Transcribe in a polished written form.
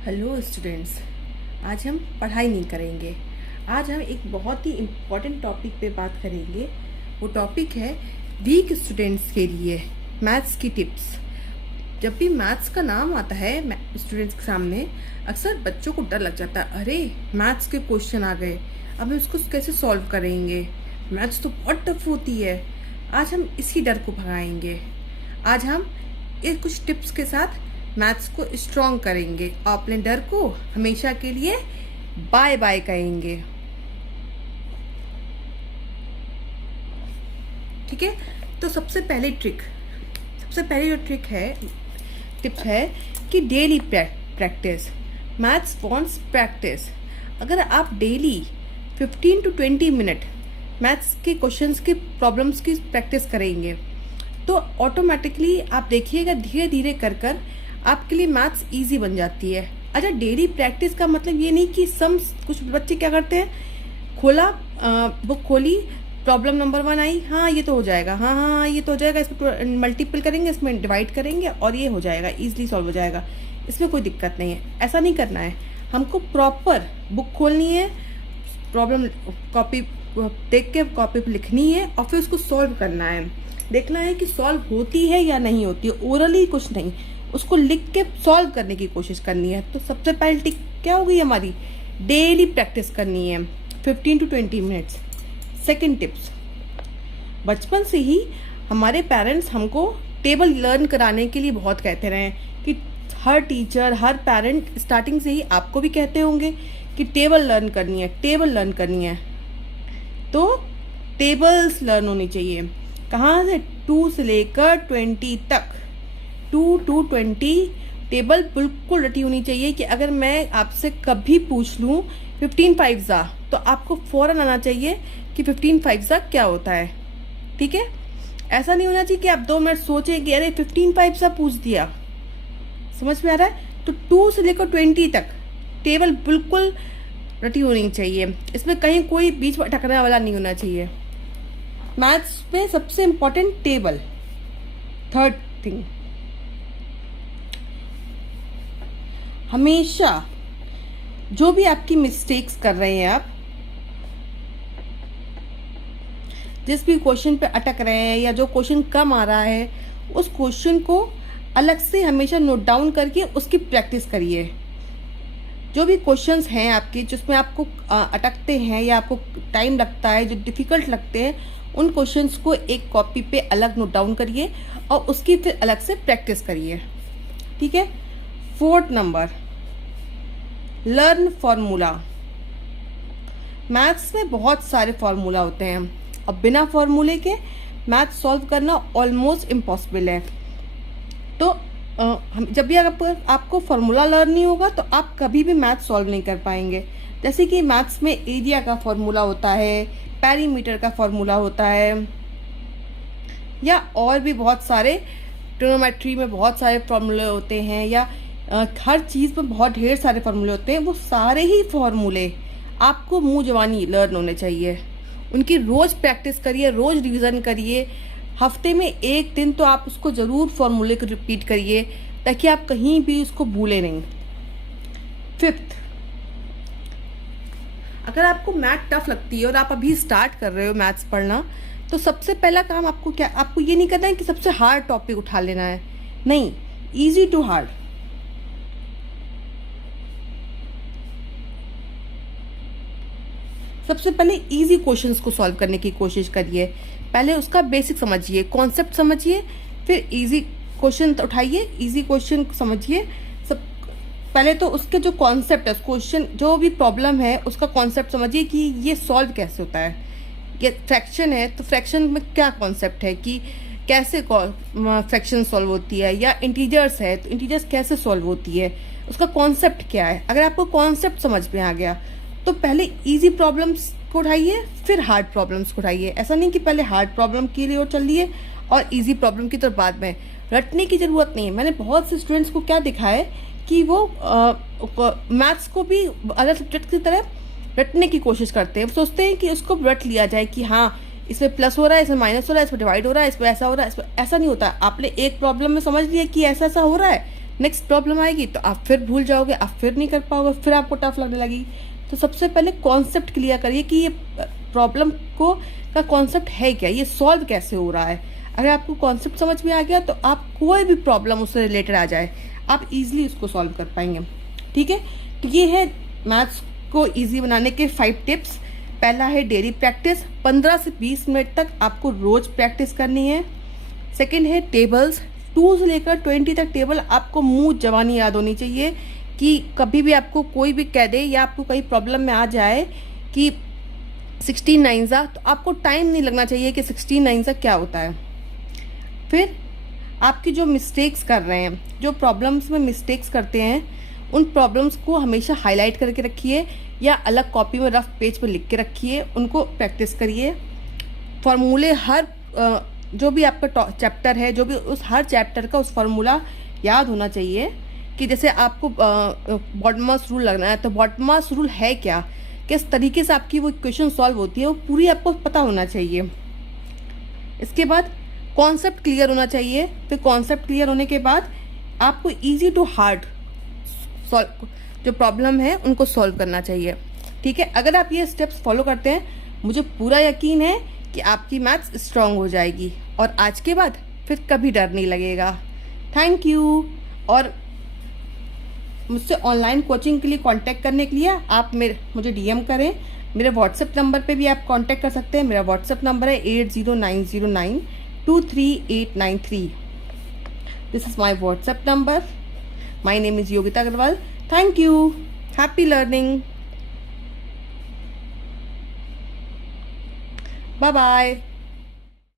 Hello students. आज हम पढ़ाई नहीं करेंगे। आज हम एक बहुत ही इम्पोर्टेंट टॉपिक पे बात करेंगे। वो टॉपिक है वीक स्टूडेंट्स के लिए मैथ्स की टिप्स। जब भी मैथ्स का नाम आता है स्टूडेंट्स के सामने, अक्सर बच्चों को डर लग जाता है, अरे मैथ्स के क्वेश्चन आ गए, अब हम इसको कैसे सॉल्व करेंगे, मैथ्स तो बहुत टफ होती है। आज हम इसी डर को भगाएंगे। आज हम एक कुछ टिप्स के साथ मैथ्स को स्ट्रॉन्ग करेंगे और अपने डर को हमेशा के लिए बाय बाय कहेंगे। ठीक है, तो सबसे पहली जो ट्रिक है, टिप्स है कि daily practice. Maths wants practice. अगर आप डेली 15 to 20 मिनट मैथ्स के क्वेश्चंस की प्रॉब्लम्स की प्रैक्टिस करेंगे तो ऑटोमेटिकली आप देखिएगा धीरे धीरे कर आपके लिए मैथ्स इजी बन जाती है। अच्छा, डेली प्रैक्टिस का मतलब ये नहीं कि कुछ बच्चे क्या करते हैं, बुक खोली, प्रॉब्लम नंबर 1 आई, हाँ ये तो हो जाएगा, हाँ ये तो हो जाएगा, इसको मल्टीपल करेंगे, इसमें डिवाइड करेंगे और ये हो जाएगा, इजीली सॉल्व हो जाएगा, इसमें कोई दिक्कत नहीं है। ऐसा नहीं करना है। हमको प्रॉपर बुक खोलनी है, प्रॉब्लम कॉपी देख के कॉपी पे लिखनी है और फिर उसको सॉल्व करना है। देखना है कि सॉल्व होती है या नहीं होती है, ओरली कुछ नहीं, उसको लिख के सॉल्व करने की कोशिश करनी है। तो सबसे पहले टिक क्या होगी हमारी, डेली प्रैक्टिस करनी है 15 to 20 मिनट्स। सेकंड टिप्स, बचपन से ही हमारे पेरेंट्स हमको टेबल लर्न कराने के लिए बहुत कहते रहे कि हर टीचर, हर पेरेंट स्टार्टिंग से ही आपको भी कहते होंगे कि टेबल लर्न करनी है। तो टेबल्स लर्न होनी चाहिए। कहाँ से, 2 से लेकर 20 तक, 2 to 20 टेबल बिल्कुल रटी होनी चाहिए कि अगर मैं आपसे कभी पूछ लूँ 15 5 तो आपको फौरन आना चाहिए कि 15 5 क्या होता है। ठीक है, ऐसा नहीं होना चाहिए कि आप 2 मिनट सोचें कि अरे 15 5 पूछ दिया। समझ में आ रहा है? तो 2 से लेकर 20 तक टेबल बिल्कुल रटी होनी चाहिए। इसमें कहीं कोई बीच में अटकने वाला नहीं होना चाहिए। मैथ्स में सबसे इम्पोर्टेंट टेबल। थर्ड थिंग, हमेशा जो भी आपकी मिस्टेक्स कर रहे हैं, आप जिस भी क्वेश्चन पे अटक रहे हैं या जो क्वेश्चन कम आ रहा है, उस क्वेश्चन को अलग से हमेशा नोट डाउन करके उसकी प्रैक्टिस करिए। जो भी क्वेश्चंस हैं आपके जिसमें आपको अटकते हैं या आपको टाइम लगता है, जो डिफ़िकल्ट लगते हैं, उन क्वेश्चंस को एक कॉपी पे अलग नोट डाउन करिए और उसकी फिर अलग से प्रैक्टिस करिए। ठीक है। Fourth number, learn formula. Maths में बहुत सारे फार्मूला होते हैं और बिना फार्मूले के मैथ सॉल्व करना ऑलमोस्ट इम्पॉसिबल है। तो जब भी आपको फार्मूला लर्न नहीं होगा तो आप कभी भी मैथ सॉल्व नहीं कर पाएंगे। जैसे कि मैथ्स में एरिया का फार्मूला होता है, पेरीमीटर का फार्मूला होता है, या और भी बहुत सारे, ट्रिग्नोमेट्री में बहुत सारे फार्मूले होते हैं, या हर चीज़ में बहुत ढेर सारे फार्मूले होते हैं। वो सारे ही फार्मूले आपको मुंह जबानी लर्न होने चाहिए। उनकी रोज़ प्रैक्टिस करिए, रोज़ रिवीजन करिए। हफ्ते में एक दिन तो आप उसको ज़रूर फार्मूले को रिपीट करिए ताकि आप कहीं भी उसको भूलें नहीं। फिफ्थ, अगर आपको मैथ टफ लगती है और आप अभी स्टार्ट कर रहे हो मैथ्स पढ़ना, तो सबसे पहला काम आपको ये नहीं करना है कि सबसे हार्ड टॉपिक उठा लेना है। नहीं, इजी टू हार्ड। सबसे पहले इजी क्वेश्चंस को सॉल्व करने की कोशिश करिए। पहले उसका बेसिक समझिए, कॉन्सेप्ट समझिए, फिर इजी क्वेश्चन उठाइए, इजी क्वेश्चन समझिए। सब पहले तो उसके जो कॉन्सेप्ट है, क्वेश्चन जो भी प्रॉब्लम है उसका कॉन्सेप्ट समझिए कि ये सॉल्व कैसे होता है। ये फ्रैक्शन है तो फ्रैक्शन में क्या कॉन्सेप्ट है कि कैसे फ्रैक्शन सॉल्व होती है, या इंटीजर्स है तो इंटीजर्स कैसे सॉल्व होती है, उसका कॉन्सेप्ट क्या है। अगर आपको कॉन्सेप्ट समझ में आ गया तो पहले इजी प्रॉब्लम्स को उठाइए, फिर हार्ड प्रॉब्लम्स को उठाइए। ऐसा नहीं कि पहले हार्ड प्रॉब्लम के लिए चलिए और इजी प्रॉब्लम की तरफ बाद में। रटने की ज़रूरत नहीं है। मैंने बहुत से स्टूडेंट्स को क्या दिखा है कि वो मैथ्स को भी अदर सब्जेक्ट की तरह रटने की कोशिश करते हैं। सोचते हैं कि उसको रट लिया जाए कि हाँ इसमें प्लस हो रहा है, इसमें माइनस हो रहा है, इसमें डिवाइड हो रहा है, इसमें ऐसा हो रहा है, इसमें ऐसा नहीं होता। आपने एक प्रॉब्लम में समझ लिया कि ऐसा ऐसा हो रहा है नेक्स्ट प्रॉब्लम आएगी तो आप फिर भूल जाओगे, आप फिर नहीं कर पाओगे, फिर आपको टफ लगने लगी। तो सबसे पहले कॉन्सेप्ट क्लियर करिए कि ये प्रॉब्लम को का कॉन्सेप्ट है क्या, ये सॉल्व कैसे हो रहा है। अगर आपको कॉन्सेप्ट समझ में आ गया तो आप कोई भी प्रॉब्लम उससे रिलेटेड आ जाए आप इजीली उसको सॉल्व कर पाएंगे। ठीक है, तो ये है मैथ्स को इजी बनाने के 5 टिप्स। पहला है डेली प्रैक्टिस, 15 से 20 मिनट तक आपको रोज प्रैक्टिस करनी है। सेकंड है टेबल्स, 2 से लेकर 20 तक टेबल आपको मुंह जबानी याद होनी चाहिए कि कभी भी आपको कोई भी कह दे या आपको कहीं प्रॉब्लम में आ जाए कि 16 9 तो आपको टाइम नहीं लगना चाहिए कि 16 9 क्या होता है। फिर आपकी जो मिस्टेक्स कर रहे हैं, जो प्रॉब्लम्स में मिस्टेक्स करते हैं, उन प्रॉब्लम्स को हमेशा हाईलाइट करके रखिए या अलग कॉपी में रफ पेज पर लिख के रखिए, उनको प्रैक्टिस करिए। फॉर्मूले हर जो भी आपका चैप्टर है, जो भी उस हर चैप्टर का उस फार्मूला याद होना चाहिए कि जैसे आपको बॉटमास रूल लगना है तो बॉटमास रूल है क्या, किस तरीके से आपकी वो इक्वेशन सॉल्व होती है, वो पूरी आपको पता होना चाहिए। इसके बाद कॉन्सेप्ट क्लियर होना चाहिए। फिर कॉन्सेप्ट क्लियर होने के बाद आपको इजी टू हार्ड जो प्रॉब्लम है उनको सॉल्व करना चाहिए। ठीक है, अगर आप ये स्टेप्स फॉलो करते हैं मुझे पूरा यकीन है कि आपकी मैथ्स स्ट्रांग हो जाएगी और आज के बाद फिर कभी डर नहीं लगेगा। Thank you. और मुझसे ऑनलाइन कोचिंग के लिए कांटेक्ट करने के लिए आप मुझे डीएम करें। मेरे व्हाट्सएप नंबर पे भी आप कांटेक्ट कर सकते हैं। मेरा व्हाट्सएप नंबर है 8090923893। This is my WhatsApp number. My name is Yogita Agarwal. Thank you. Happy learning. Bye bye.